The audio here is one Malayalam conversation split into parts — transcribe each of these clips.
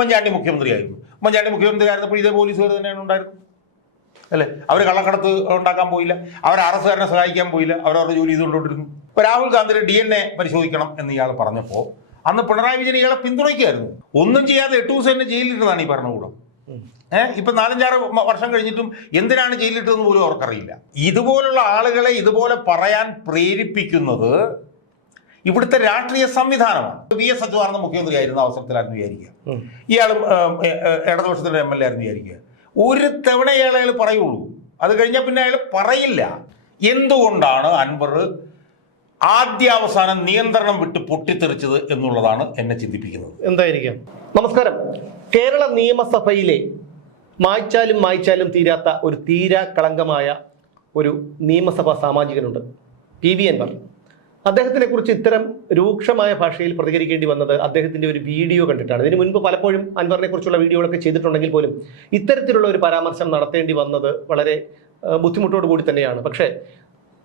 ഉമ്മൻചാണ്ടി മുഖ്യമന്ത്രിയായിരുന്നു. ഉമ്മൻചാണ്ടി മുഖ്യമന്ത്രി ആയിരുന്നപ്പോൾ ഇതേ പോലീസുകാർ തന്നെയാണ് ഉണ്ടായിരുന്നത്. അല്ലേ? അവർ കള്ളക്കടത്ത് ഉണ്ടാക്കാൻ പോയില്ല. അവർ ആർ എസ് കാരനെ സഹായിക്കാൻ പോയില്ല. അവരവരുടെ ജോലി ചെയ്തുകൊണ്ടിരുന്നു. ഇപ്പോൾ രാഹുൽ ഗാന്ധിയുടെ ഡി എൻ എ പരിശോധിക്കണം എന്ന് ഇയാൾ പറഞ്ഞപ്പോൾ അന്ന് പിണറായി വിജയൻ ഇയാളെ പിന്തുണയ്ക്കുമായിരുന്നു ഒന്നും ചെയ്യാതെ എട്ട് ദിവസം തന്നെ ജയിലിലിരുന്നതാണ് ഈ ഭരണകൂടം. ഏഹ് ഇപ്പൊ നാലഞ്ചാറ് വർഷം കഴിഞ്ഞിട്ടും എന്തിനാണ് ജയിലിട്ടതെന്ന് പോലും അവർക്കറിയില്ല. ഇതുപോലുള്ള ആളുകളെ ഇതുപോലെ പറയാൻ പ്രേരിപ്പിക്കുന്നത് ഇവിടുത്തെ രാഷ്ട്രീയ സംവിധാനമാണ്. വി എസ് അച്യുതാനന്ദ മുഖ്യമന്ത്രി ആയിരുന്ന അവസരത്തിലായിരുന്നു വിചാരിക്കുക. ഏ, ഇടതുപക്ഷത്തിന്റെ എം എൽ എ ആയിരുന്നു വിചാരിക്കുക. ഒരു തവണ ഇയാൾ അയാൾ പറയുള്ളൂ. അത് കഴിഞ്ഞാൽ പിന്നെ അയാൾ പറയില്ല. എന്തുകൊണ്ടാണ് അൻവർ ആദ്യാവസാനം നിയന്ത്രണം വിട്ട് പൊട്ടിത്തെറിച്ചത് എന്നുള്ളതാണ് എന്നെ ചിന്തിപ്പിക്കുന്നത്. എന്തായിരിക്കാം? നമസ്കാരം. കേരള നിയമസഭയിലെ മായ്ച്ചാലും മായ്ച്ചാലും തീരാത്ത ഒരു തീരാ കളങ്കമായ ഒരു നിയമസഭാ സാമാജികനുണ്ട് പി വി അൻവർ. അദ്ദേഹത്തിനെ കുറിച്ച് ഇത്തരം രൂക്ഷമായ ഭാഷയിൽ പ്രതികരിക്കേണ്ടി വന്നത് അദ്ദേഹത്തിന്റെ ഒരു വീഡിയോ കണ്ടിട്ടാണ്. ഇതിനു മുൻപ് പലപ്പോഴും അൻവറിനെ കുറിച്ചുള്ള വീഡിയോകളൊക്കെ ചെയ്തിട്ടുണ്ടെങ്കിൽ പോലും ഇത്തരത്തിലുള്ള ഒരു പരാമർശം നടത്തേണ്ടി വന്നത് വളരെ ബുദ്ധിമുട്ടോടു കൂടി തന്നെയാണ്. പക്ഷേ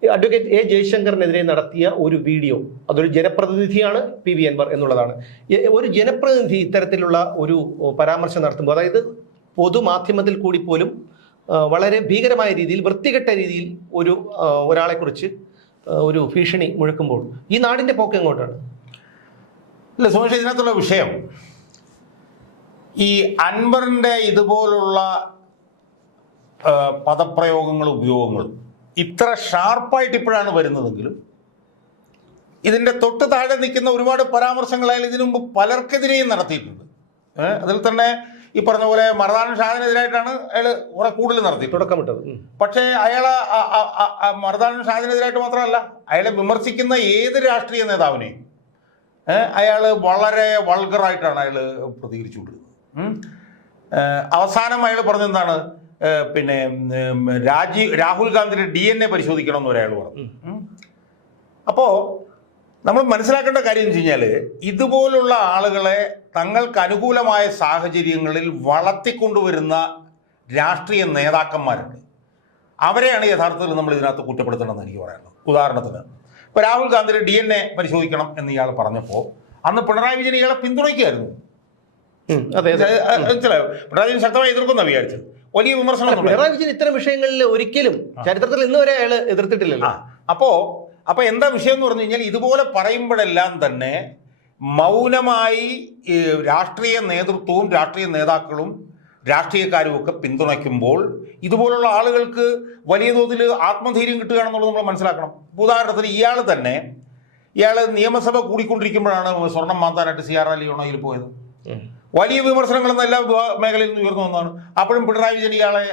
അഡ്വക്കേറ്റ് എ ജയശങ്കറിനെതിരെ നടത്തിയ ഒരു വീഡിയോ അതൊരു ജനപ്രതിനിധിയാണ് പി വി അൻവർ എന്നുള്ളതാണ്. ഒരു ജനപ്രതിനിധി ഇത്തരത്തിലുള്ള ഒരു പരാമർശം നടത്തുമ്പോൾ അതായത് പൊതുമാധ്യമത്തിൽ കൂടി പോലും വളരെ ഭീകരമായ രീതിയിൽ വൃത്തികെട്ട രീതിയിൽ ഒരു ഒരാളെക്കുറിച്ച് ഒരു ഭീഷണി മുഴക്കുമ്പോൾ ഈ നാടിന്റെ പോക്ക് എങ്ങോട്ടാണ്? അല്ല സുമേഷ് ഇതിനകത്തുള്ള വിഷയം ഈ അൻവറിന്റെ ഇതുപോലുള്ള പദപ്രയോഗങ്ങളും ഉപയോഗങ്ങളും ഇത്ര ഷാർപ്പായിട്ട് ഇപ്പോഴാണ് വരുന്നതെങ്കിലും ഇതിന്റെ തൊട്ട് താഴെ നിൽക്കുന്ന ഒരുപാട് പരാമർശങ്ങളായാലും ഇതിനു മുമ്പ് പലർക്കെതിരെയും നടത്തിയിട്ടുണ്ട്. അതിൽ തന്നെ ഈ പറഞ്ഞ പോലെ മറദാൻ ഷാദിനെതിരായിട്ടാണ് അയാൾ കുറെ കൂടുതൽ നടത്തി. തുടക്കമിട്ടത്. പക്ഷേ അയാൾ മർദാൻ ഷാദിനെതിരായിട്ട് മാത്രമല്ല അയാളെ വിമർശിക്കുന്ന ഏത് രാഷ്ട്രീയ നേതാവിനെയും അയാൾ വളരെ വൾഗറായിട്ടാണ് അയാൾ പ്രതികരിച്ചുകൊണ്ടിരുന്നത് കൊടുക്കുന്നത് അവസാനം അയാൾ പറഞ്ഞെന്താണ് എന്താണ്? പിന്നെ രാജീവ് രാഹുൽ ഗാന്ധിയുടെ ഡി എൻ എ പരിശോധിക്കണം എന്ന് അയാൾ പറഞ്ഞു അപ്പോ അപ്പോൾ നമ്മൾ മനസ്സിലാക്കേണ്ട കാര്യം എന്ന് വെച്ച് കഴിഞ്ഞാൽ ഇതുപോലുള്ള ആളുകളെ തങ്ങൾക്ക് അനുകൂലമായ സാഹചര്യങ്ങളിൽ വളർത്തിക്കൊണ്ടുവരുന്ന രാഷ്ട്രീയ നേതാക്കന്മാരുണ്ട്. അവരെയാണ് യഥാർത്ഥത്തിൽ നമ്മൾ ഇതിനകത്ത് കുറ്റപ്പെടുത്തണമെന്ന് എനിക്ക് പറയാനുള്ളത്. ഉദാഹരണത്തിന് ഇപ്പോൾ രാഹുൽ ഗാന്ധിയുടെ ഡി എൻ എ പരിശോധിക്കണം എന്ന് ഇയാൾ പറഞ്ഞപ്പോൾ അന്ന് പിണറായി വിജയൻ ഇയാളെ മനസ്സിലായോ? പിണറായി വിജയൻ ശക്തമായി എതിർക്കുന്ന വിചാരിച്ചത്. വലിയ വിമർശനം പിണറായി വിജയൻ ഇത്തരം വിഷയങ്ങളിൽ ഒരിക്കലും ചരിത്രത്തിൽ ഇന്നുവരെ അയാൾ എതിർത്തിട്ടില്ലല്ലോ. അപ്പോൾ അപ്പോ അപ്പൊ എന്താ വിഷയം എന്ന് പറഞ്ഞു കഴിഞ്ഞാൽ ഇതുപോലെ പറയുമ്പോഴെല്ലാം തന്നെ മൗനമായി രാഷ്ട്രീയ നേതൃത്വവും രാഷ്ട്രീയ നേതാക്കളും രാഷ്ട്രീയക്കാരും ഒക്കെ പിന്തുണയ്ക്കുമ്പോൾ ഇതുപോലുള്ള ആളുകൾക്ക് വലിയ തോതിൽ ആത്മധൈര്യം കിട്ടുകയാണെന്നുള്ളത് നമ്മൾ മനസ്സിലാക്കണം. ഉദാഹരണത്തിന് ഇയാൾ തന്നെ ഇയാൾ നിയമസഭ കൂടിക്കൊണ്ടിരിക്കുമ്പോഴാണ് സ്വർണം മാന്താനായിട്ട് സി ആർ ഉണയിൽ പോയത്. വലിയ വിമർശനങ്ങളൊന്നും എല്ലാ മേഖലയിൽ നിന്ന് ഉയർന്നു വന്നതാണ്. അപ്പോഴും പിണറായി വിജയൻ ഇയാളെ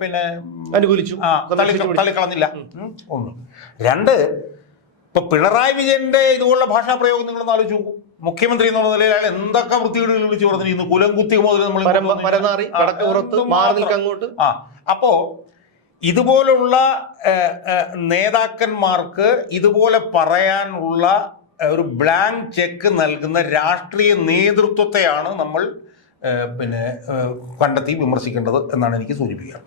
പിന്നെ അനുകൂലിച്ചു. തള്ളിക്കളഞ്ഞില്ല. ഒന്ന്. രണ്ട് ഇപ്പൊ പിണറായി വിജയന്റെ ഇതുപോലുള്ള ഭാഷാ പ്രയോഗം നിങ്ങളൊന്ന് ആലോചിച്ച് നോക്കൂ. മുഖ്യമന്ത്രി എന്നുള്ള നിലയിൽ അയാൾ എന്തൊക്കെ വൃത്തികേടുകൾ വിളിച്ചു പറഞ്ഞിരുന്നു? കുലം കുത്തി മുതൽ നമ്മൾ അങ്ങോട്ട്. ആ അപ്പോ ഇതുപോലുള്ള നേതാക്കന്മാർക്ക് ഇതുപോലെ പറയാനുള്ള ഒരു ബ്ലാങ്ക് ചെക്ക് നൽകുന്ന രാഷ്ട്രീയ നേതൃത്വത്തെയാണ് നമ്മൾ പിന്നെ കണ്ടെത്തി വിമർശിക്കേണ്ടത് എന്നാണ് എനിക്ക് സൂചിപ്പിക്കുക.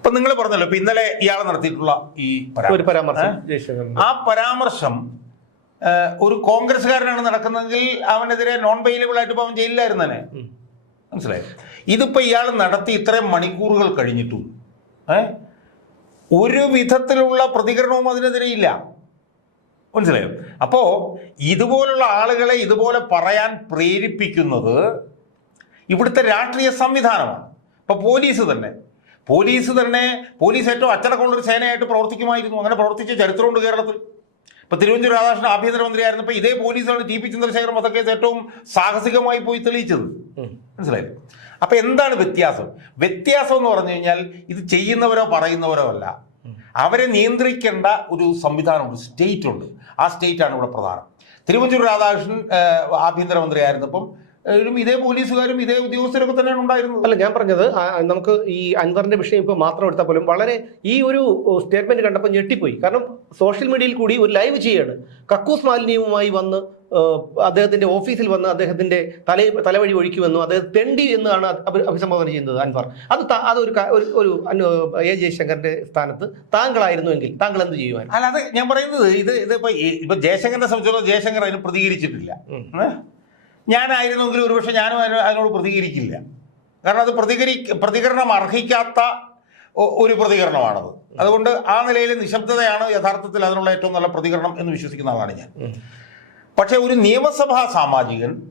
ഇപ്പൊ നിങ്ങൾ പറഞ്ഞല്ലോ ഇപ്പൊ ഇന്നലെ ഇയാൾ നടത്തിയിട്ടുള്ള ഈ ഒരു പരാമർശം. ആ പരാമർശം ഒരു കോൺഗ്രസ്സുകാരനാണ് നടക്കുന്നതെങ്കിൽ അവനെതിരെ നോൺ ബെയിലബിൾ ആയിട്ട് ഇപ്പൊ അവൻ ജയിലിലായിരുന്നു തന്നെ. മനസ്സിലായി? ഇതിപ്പോ ഇയാൾ നടത്തി ഇത്രയും മണിക്കൂറുകൾ കഴിഞ്ഞിട്ടും. ഏ? ഒരു വിധത്തിലുള്ള പ്രതികരണവും അതിനെതിരെ ഇല്ല. മനസ്സിലായോ? അപ്പോ ഇതുപോലുള്ള ആളുകളെ ഇതുപോലെ പറയാൻ പ്രേരിപ്പിക്കുന്നത് ഇവിടുത്തെ രാഷ്ട്രീയ സംവിധാനമാണ്. ഇപ്പൊ പോലീസ് തന്നെ. പോലീസ് തന്നെ പോലീസ് ഏറ്റവും അച്ചടക്കമുള്ളൊരു സേനയായിട്ട് പ്രവർത്തിക്കുമായിരുന്നു. അങ്ങനെ പ്രവർത്തിച്ച ചരിത്രമുണ്ട് കേരളത്തിൽ. ഇപ്പൊ തിരുവനന്തപുരം രാധാകൃഷ്ണൻ ആഭ്യന്തരമന്ത്രിയായിരുന്നപ്പോൾ ഇതേ പോലീസാണ് ടി പി ചന്ദ്രശേഖരൻ വധക്കേസ് ഏറ്റവും സാഹസികമായി പോയി തെളിയിച്ചത്. മനസ്സിലായി? മനസ്സിലായില്ലേ അപ്പൊ എന്താണ് വ്യത്യാസം? വ്യത്യാസം എന്ന് പറഞ്ഞു കഴിഞ്ഞാൽ ഇത് ചെയ്യുന്നവരോ പറയുന്നവരോ അല്ല. അവരെ നിയന്ത്രിക്കേണ്ട ഒരു സംവിധാനമുണ്ട് സ്റ്റേറ്റ് ഉണ്ട്. ആ സ്റ്റേറ്റ് ആണ് ഇവിടെ പ്രധാനം. തിരുവഞ്ചൂർ രാധാകൃഷ്ണൻ ആഭ്യന്തരമന്ത്രി ആഭ്യന്തരമന്ത്രിയായിരുന്നപ്പം ഇതേ പോലീസുകാരും ഇതേ ഉദ്യോഗസ്ഥരൊക്കെ തന്നെയാണ് ഉണ്ടായിരുന്നത്. അല്ല ഞാൻ പറഞ്ഞത് നമുക്ക് ഈ അൻവറിന്റെ വിഷയം ഇപ്പോൾ മാത്രം എടുത്താൽ പോലും വളരെ ഈ ഒരു സ്റ്റേറ്റ്മെന്റ് കണ്ടപ്പോൾ ഞെട്ടിപ്പോയി. കാരണം സോഷ്യൽ മീഡിയയിൽ കൂടി ഒരു ലൈവ് ചെയ്യാണ്. കക്കൂസ് മാലിന്യവുമായി വന്ന് അദ്ദേഹത്തിന്റെ ഓഫീസിൽ വന്ന് അദ്ദേഹത്തിന്റെ തല തലവഴി ഒഴിക്കുമെന്നും അദ്ദേഹം തെണ്ടി എന്നാണ് അഭിസംബോധന ചെയ്യുന്നത് അൻവർ. അത് അതൊരു ഒരു എ. ജയശങ്കറിന്റെ സ്ഥാനത്ത് താങ്കളായിരുന്നുവെങ്കിൽ താങ്കൾ എന്ത് ചെയ്യുവാൻ അല്ല അത് ഞാൻ പറയുന്നത് ഇത് ഇത് ഇപ്പൊ ഇപ്പൊ ജയശങ്കറിനെ സംബന്ധിച്ചിടത്തോളം ജയശങ്കർ അതിന് പ്രതികരിച്ചിട്ടില്ല? ഞാനായിരുന്നെങ്കിൽ ഒരുപക്ഷെ ഞാനും അതിനോ- അതിനോട് പ്രതികരിക്കില്ല. കാരണം അത് പ്രതികരി പ്രതികരണം അർഹിക്കാത്ത ഒരു പ്രതികരണമാണത്. അതുകൊണ്ട് ആ നിലയിൽ നിശബ്ദതയാണ് യഥാർത്ഥത്തിൽ അതിനുള്ള ഏറ്റവും നല്ല പ്രതികരണം എന്ന് വിശ്വസിക്കുന്ന ആളാണ് ഞാൻ. പക്ഷെ ഒരു നിയമസഭാ സാമാജികൻ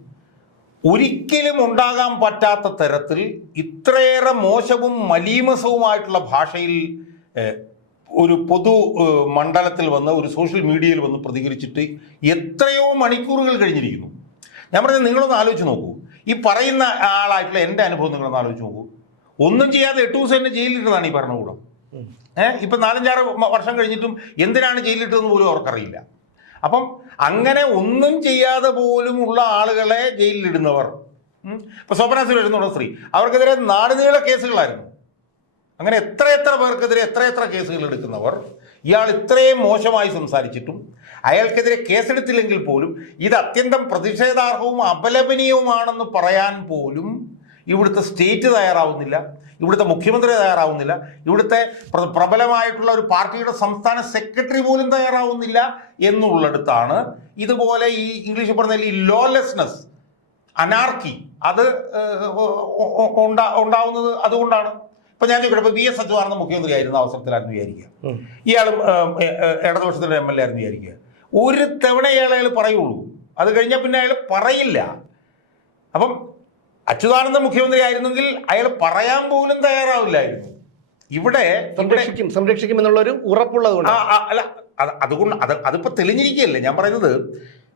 ഒരിക്കലും ഉണ്ടാകാൻ പറ്റാത്ത തരത്തിൽ ഇത്രയേറെ മോശവും മലീമസവുമായിട്ടുള്ള ഭാഷയിൽ ഒരു പൊതു മണ്ഡലത്തിൽ വന്ന് ഒരു സോഷ്യൽ മീഡിയയിൽ വന്ന് പ്രതികരിച്ചിട്ട് എത്രയോ മണിക്കൂറുകൾ കഴിഞ്ഞിരിക്കുന്നു. ഞാൻ പറഞ്ഞത് നിങ്ങളൊന്ന് ആലോചിച്ച് നോക്കൂ. ഈ പറയുന്ന ആളായിട്ടുള്ള എന്റെ അനുഭവം നിങ്ങളൊന്ന് ആലോചിച്ച് നോക്കൂ. ഒന്നും ചെയ്യാതെ എട്ട് ദിവസം തന്നെ ജയിലിലിട്ടതാണ് ഈ ഭരണകൂടം. ഏഹ് ഇപ്പൊ നാലഞ്ചാറ് വർഷം കഴിഞ്ഞിട്ടും എന്തിനാണ് ജയിലിട്ടതെന്ന് പോലും അവർക്കറിയില്ല. അപ്പം അങ്ങനെ ഒന്നും ചെയ്യാതെ പോലും ഉള്ള ആളുകളെ ജയിലിലിടുന്നവർ ഇപ്പൊ സ്വപ്ന സുരേഷ് എന്നുള്ള സ്ത്രീ അവർക്കെതിരെ നാടുനീള കേസുകളായിരുന്നു. അങ്ങനെ എത്ര എത്ര പേർക്കെതിരെ എത്ര എത്ര കേസുകൾ എടുക്കുന്നവർ ഇയാൾ ഇത്രയും മോശമായി സംസാരിച്ചിട്ടും അയാൾക്കെതിരെ കേസെടുത്തില്ലെങ്കിൽ പോലും ഇത് അത്യന്തം പ്രതിഷേധാർഹവും അപലപനീയവുമാണെന്ന് പറയാൻ പോലും ഇവിടുത്തെ സ്റ്റേറ്റ് തയ്യാറാവുന്നില്ല ഇവിടുത്തെ മുഖ്യമന്ത്രി തയ്യാറാവുന്നില്ല ഇവിടുത്തെ പ്രബലമായിട്ടുള്ള ഒരു പാർട്ടിയുടെ സംസ്ഥാന സെക്രട്ടറി പോലും തയ്യാറാവുന്നില്ല എന്നുള്ളിടത്താണ് ഇതുപോലെ ഈ ഇംഗ്ലീഷിൽ പറഞ്ഞ ഈ ലോലെസ്നെസ് അനാർക്കി അത് ഉണ്ടാ- ഉണ്ടാവുന്നത് അതുകൊണ്ടാണ്. ഇപ്പൊ ഞാൻ ചോദിക്കട്ടെ ഇപ്പൊ വി എസ് അച്യുതാനന്ദ മുഖ്യമന്ത്രി ആയിരുന്ന അവസരത്തിലായിരുന്നു വിചാരിക്കുക ഇയാളും ഇടതുപക്ഷത്തിന്റെ എം എൽ എ ആയിരുന്നു വിചാരിക്കുക. ഒരു തവണ അയാളെ അയാൾ പറയുള്ളൂ. അത് കഴിഞ്ഞാൽ പിന്നെ അയാൾ പറയില്ല. അപ്പം അച്യുതാനന്ദ മുഖ്യമന്ത്രി ആയിരുന്നെങ്കിൽ അയാൾ പറയാൻ പോലും തയ്യാറാവില്ലായിരുന്നു. ഇവിടെ സംരക്ഷിക്കും സംരക്ഷിക്കും എന്നുള്ള ഒരു ഉറപ്പുള്ളത് കൊണ്ട് ആ, ആ, അല്ല അത് അതുകൊണ്ട് അത് അതിപ്പോ തെളിഞ്ഞിരിക്കുകയല്ലേ? ഞാൻ പറയുന്നത്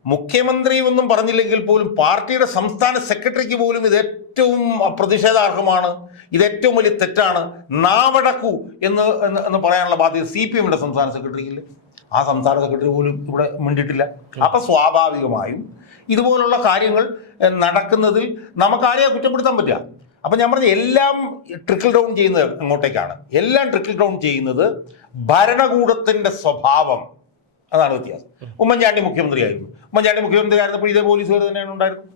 മുഖ്യമന്ത്രി ഒന്നും പറഞ്ഞില്ലെങ്കിൽ പോലും പാർട്ടിയുടെ സംസ്ഥാന സെക്രട്ടറിക്ക് പോലും ഇത് ഏറ്റവും പ്രതിഷേധാർഹമാണ് ഇത് ഏറ്റവും വലിയ തെറ്റാണ്. നാവടക്കൂ എന്ന് എന്ന് പറയാനുള്ള ബാധ്യത സി പി എമ്മിന്റെ സംസ്ഥാന സെക്രട്ടറിക്കില്ല ആ സംസ്ഥാന സെക്രട്ടറി പോലും ഇവിടെ മിണ്ടിട്ടില്ല അപ്പൊ സ്വാഭാവികമായും ഇതുപോലുള്ള കാര്യങ്ങൾ നടക്കുന്നതിൽ നമുക്ക് ആരെയും കുറ്റപ്പെടുത്താൻ പറ്റുക? അപ്പൊ ഞാൻ പറഞ്ഞ എല്ലാം ട്രിക്കിൾ ഡൗൺ ചെയ്യുന്നത് അങ്ങോട്ടേക്കാണ്. എല്ലാം ട്രിക്കിൾ ഡൗൺ ചെയ്യുന്നത് ഭരണകൂടത്തിന്റെ സ്വഭാവം. അതാണ് വ്യത്യാസം. ഉമ്മൻചാണ്ടി മുഖ്യമന്ത്രിയായിരുന്നു. ഉമ്മൻചാണ്ടി മുഖ്യമന്ത്രി ആയിരുന്നപ്പോൾ ഇതേ പോലീസുകാർ തന്നെയാണ് ഉണ്ടായിരുന്നത്.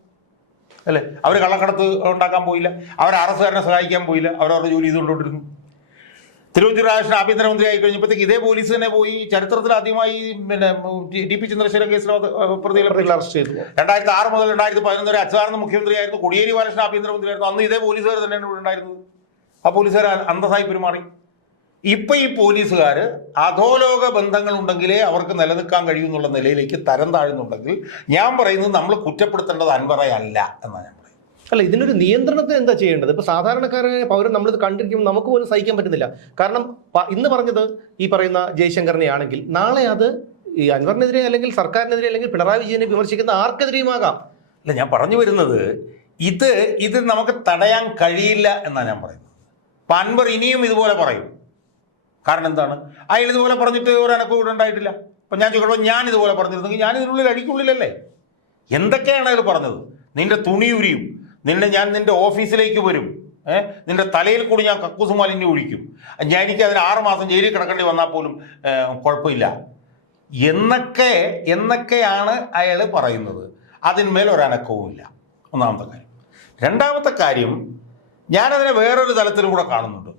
അല്ലേ? അവർ കള്ളക്കടത്ത് ഉണ്ടാക്കാൻ പോയില്ല. അവർ അറസ്റ്റുകാരനെ സഹായിക്കാൻ പോയില്ല. അവരവരുടെ ജോലി ചെയ്തുകൊണ്ടിരുന്നു തിരുവഞ്ചൂർ രാഷ്ട്ര ആഭ്യന്തരമന്ത്രി ആയി കഴിഞ്ഞപ്പോഴത്തേക്ക് ഇതേ പോലീസ് തന്നെ പോയി ചരിത്രത്തിൽ ആദ്യമായി പിന്നെ ഡി പി ചന്ദ്രശേഖരൻ കേസിൽ പ്രതികളെ അറസ്റ്റ് ചെയ്തു. രണ്ടായിരത്തി ആറ് മുതൽ രണ്ടായിരത്തി പതിനൊന്ന് വരെ അച്യുതാനന്ദ മുഖ്യമന്ത്രിയായിരുന്നു കോടിയേരി ബാലകൃഷ്ണൻ ആഭ്യന്തരമന്ത്രിയായിരുന്നു. അന്ന് ഇതേ പോലീസുകാർ തന്നെയാണ് ഇവിടെ ഉണ്ടായിരുന്നത്. ആ പോലീസുകാർ അന്തസ്സായി പെരുമാറി. ഇപ്പൊ ഈ പോലീസുകാർ അധോലോക ബന്ധങ്ങൾ ഉണ്ടെങ്കിലേ അവർക്ക് നിലനിൽക്കാൻ കഴിയുമെന്നുള്ള നിലയിലേക്ക് തരം താഴുന്നുണ്ടെങ്കിൽ ഞാൻ പറയുന്നത് നമ്മൾ കുറ്റപ്പെടുത്തേണ്ടത് അൻവറയല്ല എന്നാണ് ഞാൻ പറയുന്നത്. അല്ല ഇതിനൊരു നിയന്ത്രണത്തിന് എന്താ ചെയ്യേണ്ടത്? ഇപ്പൊ സാധാരണക്കാരനെ പൗരൻ നമ്മളിത് കണ്ടിരിക്കുമ്പോൾ നമുക്ക് പോലും സഹിക്കാൻ പറ്റുന്നില്ല. കാരണം ഇന്ന് പറഞ്ഞത് ഈ പറയുന്ന ജയശങ്കറിനെ ആണെങ്കിൽ നാളെ അത് ഈ അൻവറിനെതിരെ അല്ലെങ്കിൽ സർക്കാരിനെതിരെ അല്ലെങ്കിൽ പിണറായി വിജയനെ വിമർശിക്കുന്ന ആർക്കെതിരെയുമാകാം. അല്ല ഞാൻ പറഞ്ഞു വരുന്നത് ഇത് ഇത് നമുക്ക് തടയാൻ കഴിയില്ല എന്നാണ് ഞാൻ പറയുന്നത്. പൻവർ ഇനിയും ഇതുപോലെ പറയും. കാരണം എന്താണ്? അയാൾ ഇതുപോലെ പറഞ്ഞിട്ട് ഒരു അനക്കം ഇവിടെ ഉണ്ടായിട്ടില്ല. അപ്പൊ ഞാൻ ചോദിക്കട്ടെ ഞാൻ ഇതുപോലെ പറഞ്ഞിരുന്നെങ്കിൽ ഞാൻ ഇതിനുള്ളിൽ അടിക്കുള്ളിലല്ലേ എന്തൊക്കെയാണ് അയാൾ പറഞ്ഞത്? നിന്റെ തുണിയുരിയും നിന്നെ ഞാൻ നിന്റെ ഓഫീസിലേക്ക് വരും. ഏഹ് നിന്റെ തലയിൽ കൂടി ഞാൻ കക്കൂസ് മാലിന്യം ഒഴിക്കും. ഞാൻ എനിക്ക് അതിന് ആറ് മാസം ജയിലിൽ കിടക്കേണ്ടി വന്നാൽ പോലും കുഴപ്പമില്ല. എന്നൊക്കെ എന്നൊക്കെയാണ് അയാൾ പറയുന്നത്. അതിന്മേൽ ഒരനക്കവുമില്ല ഒന്നാമത്തെ കാര്യം. രണ്ടാമത്തെ കാര്യം ഞാനതിനെ വേറൊരു തലത്തിലും കൂടെ കാണുന്നുണ്ട്.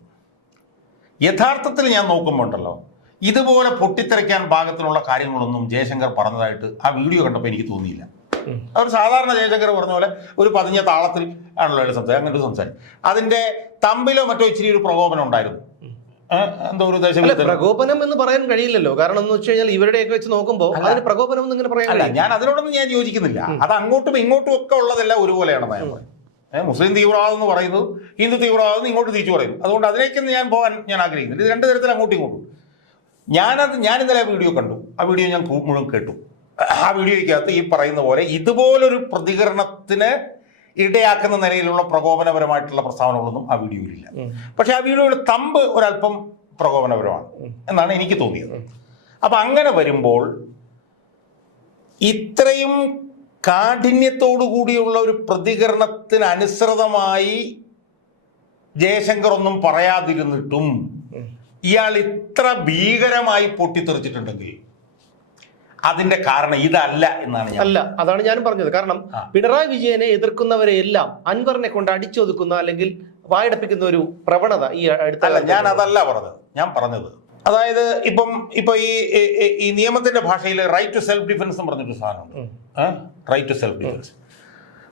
യഥാർത്ഥത്തിൽ ഞാൻ നോക്കുമ്പോൾ ഉണ്ടല്ലോ ഇതുപോലെ പൊട്ടിത്തെറിക്കാൻ പാകത്തിലുള്ള കാര്യങ്ങളൊന്നും ജയശങ്കർ പറഞ്ഞതായിട്ട് ആ വീഡിയോ കണ്ടപ്പോൾ എനിക്ക് തോന്നിയില്ല. അവർ സാധാരണ ജയശങ്കർ പറഞ്ഞ പോലെ ഒരു പതിഞ്ഞ താളത്തിൽ ആണല്ലോ അയാൾ സംസാരം അങ്ങനെ ഒരു സംസാരം അതിന്റെ തമ്പിലോ മറ്റോ ഇച്ചിരി ഒരു പ്രകോപനം ഉണ്ടായിരുന്നു. എന്തോ ഒരു പ്രകോപനം എന്ന് പറയാൻ കഴിയില്ലല്ലോ. കാരണം എന്ന് വെച്ച് കഴിഞ്ഞാൽ ഇവരുടെയൊക്കെ വെച്ച് നോക്കുമ്പോൾ. അതിന് പ്രകോപനം എന്ന് ഇങ്ങനെ പറയാൻ ഞാൻ അതിനോടൊന്നും ഞാൻ യോജിക്കുന്നില്ല. അത് അങ്ങോട്ടും ഇങ്ങോട്ടും ഒക്കെ ഉള്ളതെല്ലാം ഒരുപോലെയാണ് ഞാൻ മുസ്ലിം തീവ്രവാദം എന്ന് പറയുന്നത് ഹിന്ദു തീവ്രവാദം ഇങ്ങോട്ട് തിരിച്ചു പറയും അതുകൊണ്ട് അതിലേക്കൊന്നും ഞാൻ പോകാൻ ഞാൻ ആഗ്രഹിക്കുന്നില്ല. ഇത് രണ്ട് തരത്തിൽ അങ്ങോട്ടും ഇങ്ങോട്ടും. ഞാനത് ഞാൻ ഇന്നലെ ആ വീഡിയോ കണ്ടു. ആ വീഡിയോ ഞാൻ മുഴുവൻ കേട്ടു. ആ വീഡിയോയ്ക്കകത്ത് ഈ പറയുന്ന പോലെ ഇതുപോലൊരു പ്രതികരണത്തിന് ഇടയാക്കുന്ന നിലയിലുള്ള പ്രകോപനപരമായിട്ടുള്ള പ്രസ്താവനകളൊന്നും ആ വീഡിയോയിലില്ല. പക്ഷെ ആ വീഡിയോയുടെ തമ്പ് ഒരല്പം പ്രകോപനപരമാണ് എന്നാണ് എനിക്ക് തോന്നിയത്. അപ്പൊ അങ്ങനെ വരുമ്പോൾ ഇത്രയും കാഠിന്യത്തോടു കൂടിയുള്ള ഒരു പ്രതികരണത്തിന് അനുസൃതമായി ജയശങ്കർ ഒന്നും പറയാതിരുന്നിട്ടും ഇയാൾ ഇത്ര ഭീകരമായി പൊട്ടിത്തെറിച്ചിട്ടുണ്ടെങ്കിൽ അതിന്റെ കാരണം ഇതല്ല എന്നാണ് ഞാൻ അല്ല അതാണ് ഞാൻ പറഞ്ഞത്. കാരണം പിണറായി വിജയനെ എതിർക്കുന്നവരെ എല്ലാം അൻവറിനെ കൊണ്ട് അടിച്ചൊതുക്കുന്ന അല്ലെങ്കിൽ വായടപ്പിക്കുന്ന ഒരു പ്രവണത ഈ അടുത്ത അല്ല ഞാൻ അതല്ല പറഞ്ഞത്. ഞാൻ പറഞ്ഞത്. അതായത് ഇപ്പം ഇപ്പൊ ഈ ഈ- നിയമത്തിന്റെ ഭാഷയിൽ റൈറ്റ് ടു സെൽഫ് ഡിഫൻസ് എന്ന് പറഞ്ഞൊരു സാധനമുണ്ട്. Right to self defence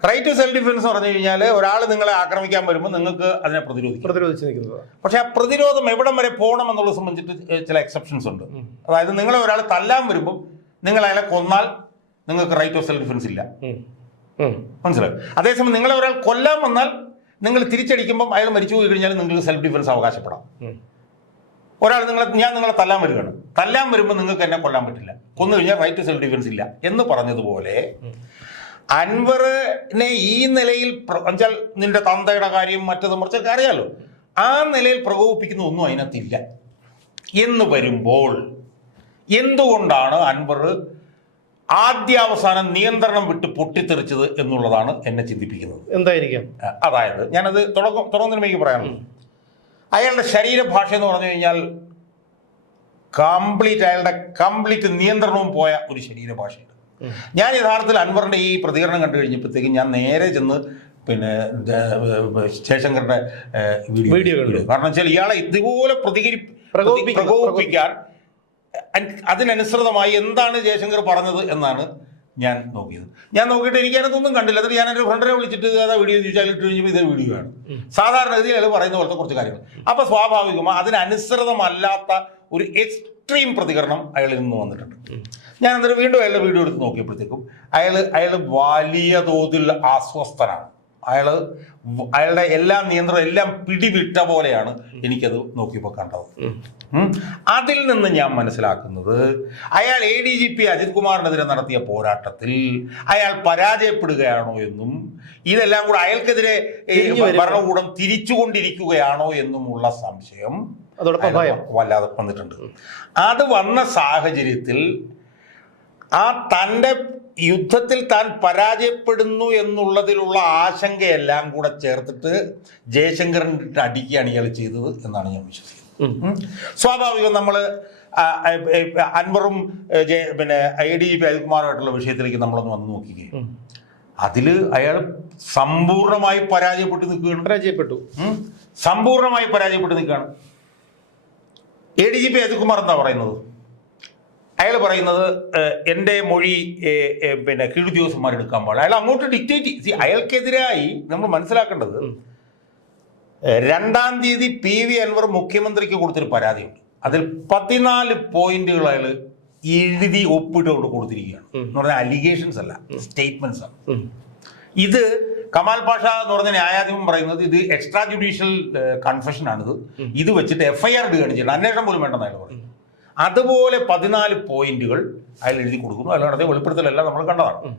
right to self defence പറഞ്ഞു കഴിഞ്ഞാൽ ഒരാൾ നിങ്ങളെ ആക്രമിക്കാൻ വരുമ്പോൾ നിങ്ങൾക്ക് അതിനെ പ്രതിരോധിക്കും. പ്രതിരോധിച്ച് നിൽക്കുന്നത്. പക്ഷേ ആ പ്രതിരോധം എവിടം വരെ പോകണം എന്നുള്ളത് സംബന്ധിച്ചിട്ട് ചില എക്സെപ്ഷൻസ് ഉണ്ട്. അതായത് നിങ്ങളെ ഒരാൾ തല്ലാൻ വരുമ്പോൾ നിങ്ങൾ അയാളെ കൊന്നാൽ നിങ്ങൾക്ക് റൈറ്റ് ഓഫ് സെൽഫ് ഡിഫൻസ് ഇല്ല. മനസ്സിലായി? അതേസമയം നിങ്ങളെ ഒരാൾ കൊല്ലാൻ വന്നാൽ നിങ്ങൾ തിരിച്ചടിക്കുമ്പോൾ അയാൾ മരിച്ചു പോയി കഴിഞ്ഞാൽ നിങ്ങൾക്ക് സെൽഫ് ഡിഫൻസ് അവകാശപ്പെടാം ഒരാൾ നിങ്ങളെ ഞാൻ നിങ്ങളെ തല്ലാൻ വരികയാണ്. തല്ലാൻ വരുമ്പോൾ നിങ്ങൾക്ക് എന്നെ കൊല്ലാൻ പറ്റില്ല. കൊന്നു കഴിഞ്ഞാൽ റൈറ്റ് ടു സെൽഫ് ഡിഫൻസ് ഇല്ല എന്ന് പറഞ്ഞതുപോലെ അൻവറിനെ ഈ നിലയിൽ എന്നുവെച്ചാൽ നിന്റെ തന്തയുടെ കാര്യം മറ്റത് മറിച്ചൊക്കെ അറിയാലോ. ആ നിലയിൽ പ്രകോപിപ്പിക്കുന്ന ഒന്നും അതിനകത്തില്ല. എന്ന് വരുമ്പോൾ എന്തുകൊണ്ടാണ് അൻവർ ആദ്യാവസാനം നിയന്ത്രണം വിട്ട് പൊട്ടിത്തെറിച്ചത് എന്നുള്ളതാണ് എന്നെ ചിന്തിപ്പിക്കുന്നത്? എന്തായിരിക്കും? അതായത് ഞാനത് തുടക്കം തുടങ്ങുന്നതിനുമേക്ക് പറയാനുള്ളത് അയാളുടെ ശരീരഭാഷ എന്ന് പറഞ്ഞു കഴിഞ്ഞാൽ കംപ്ലീറ്റ് അയാളുടെ കംപ്ലീറ്റ് നിയന്ത്രണവും പോയ ഒരു ശരീരഭാഷയുണ്ട് ഞാൻ യഥാർത്ഥത്തിൽ അൻവറിന്റെ ഈ പ്രതികരണം കണ്ടു കഴിഞ്ഞപ്പോഴത്തേക്കും ഞാൻ നേരെ ചെന്ന് പിന്നെ ഏഹ്, വീഡിയോ വീഡിയോ കാരണം വെച്ചാൽ ഇയാളെ ഇതുപോലെ പ്രതികരി പ്രകോപിപ്പിക്കാൻ അതിനനുസൃതമായി എന്താണ് ജയശങ്കർ പറഞ്ഞത് എന്നാണ് ഞാൻ നോക്കിയത്. ഞാൻ നോക്കിയിട്ട് എനിക്ക് അതിനകത്തൊന്നും കണ്ടില്ല. എന്നിട്ട് ഞാൻ എന്റെ ഫ്രണ്ടിനെ വിളിച്ചിട്ട് അതാ വീഡിയോ ചോദിച്ചാൽ ഇട്ട് കഴിഞ്ഞപ്പോൾ ഇതേ വീഡിയോ ആണ്. സാധാരണഗതിയിൽ അയാൾ പറയുന്ന പോലത്തെ കുറച്ച് കാര്യങ്ങൾ. അപ്പൊ സ്വാഭാവികമായി അതിനനുസൃതമല്ലാത്ത ഒരു എക്സ്ട്രീം പ്രതികരണം അയാളിൽ നിന്ന് വന്നിട്ടുണ്ട്. ഞാൻ എന്നിട്ട് വീണ്ടും അയാളുടെ വീഡിയോ എടുത്ത് നോക്കിയപ്പോഴത്തേക്കും അയാൾ അയാൾ വലിയ തോതിൽ അസ്വസ്ഥനാണ്. അയാൾ അയാളുടെ എല്ലാ നിയന്ത്രണം എല്ലാം പിടിവിട്ട പോലെയാണ് എനിക്കത് നോക്കിയപ്പോൾ കണ്ടത് അതിൽ നിന്ന് ഞാൻ മനസ്സിലാക്കുന്നത് അയാൾ A D G P Ajith കുമാറിനെതിരെ നടത്തിയ പോരാട്ടത്തിൽ അയാൾ പരാജയപ്പെടുകയാണോ എന്നും ഇതെല്ലാം കൂടെ അയാൾക്കെതിരെ. ഭരണകൂടം തിരിച്ചുകൊണ്ടിരിക്കുകയാണോ എന്നുമുള്ള സംശയം വല്ലാതെ വന്നിട്ടുണ്ട്. അത് വന്ന സാഹചര്യത്തിൽ ആ തന്റെ യുദ്ധത്തിൽ താൻ പരാജയപ്പെടുന്നു എന്നുള്ളതിലുള്ള ആശങ്കയെല്ലാം കൂടെ ചേർത്തിട്ട് ജയശങ്കറിന്റെ അടിക്കുകയാണ് ഇയാൾ ചെയ്തത് എന്നാണ് ഞാൻ വിശ്വസിക്കുന്നത്. സ്വാഭാവികം നമ്മൾ അൻവറും പിന്നെ ഐ ഡി ജി പി അജിത്കുമാറുമായിട്ടുള്ള വിഷയത്തിലേക്ക് നമ്മളൊന്ന് വന്ന് നോക്കിക്കേ. അതിൽ അതിൽ അയാൾ സമ്പൂർണമായി പരാജയപ്പെട്ട് നിൽക്കുകയാണ്. പരാജയപ്പെട്ടു. സമ്പൂർണമായി പരാജയപ്പെട്ട് നിൽക്കുകയാണ്. A D G P Ajithkumar എന്താ പറയുന്നത്? അയാൾ പറയുന്നത് എന്റെ മൊഴി പിന്നെ കീഴുദ്യോഗസ്ഥന്മാർ എടുക്കാൻ പാടില്ല. അയാൾ അങ്ങോട്ട് ഡിക്റ്റേറ്റ് സി അയാൾക്കെതിരായി നമ്മൾ മനസ്സിലാക്കേണ്ടത് രണ്ടാം തീയതി പി വി അൻവർ മുഖ്യമന്ത്രിക്ക് കൊടുത്തൊരു പരാതിയുണ്ട്. അതിൽ പതിനാല് പോയിന്റുകൾ അയാൾ എഴുതി ഒപ്പിട്ടുകൊണ്ട് കൊടുത്തിരിക്കുകയാണ്. എന്ന് പറഞ്ഞാൽ അലിഗേഷൻസ് അല്ല സ്റ്റേറ്റ്മെന്റ്സ് ആണ്. ഇത് കമാൽ പാഷ എന്ന് പറഞ്ഞ ന്യായാധിപൻ പറയുന്നത് ഇത് എക്സ്ട്രാ ജുഡീഷ്യൽ കൺഫെഷൻ ആണിത്. ഇത് വെച്ചിട്ട് എഫ്ഐആർ ഇടുകയാണ് ചെയ്യുന്നത്. അന്വേഷണം പോലും വേണ്ടെന്ന് അയാൾ പറയുന്നത്. അതുപോലെ പതിനാല് പോയിന്റുകൾ അയാൾ എഴുതി കൊടുക്കുന്നു. അയാൾ നടത്തിയ വെളിപ്പെടുത്തലെല്ലാം നമ്മൾ കണ്ടതാണ്.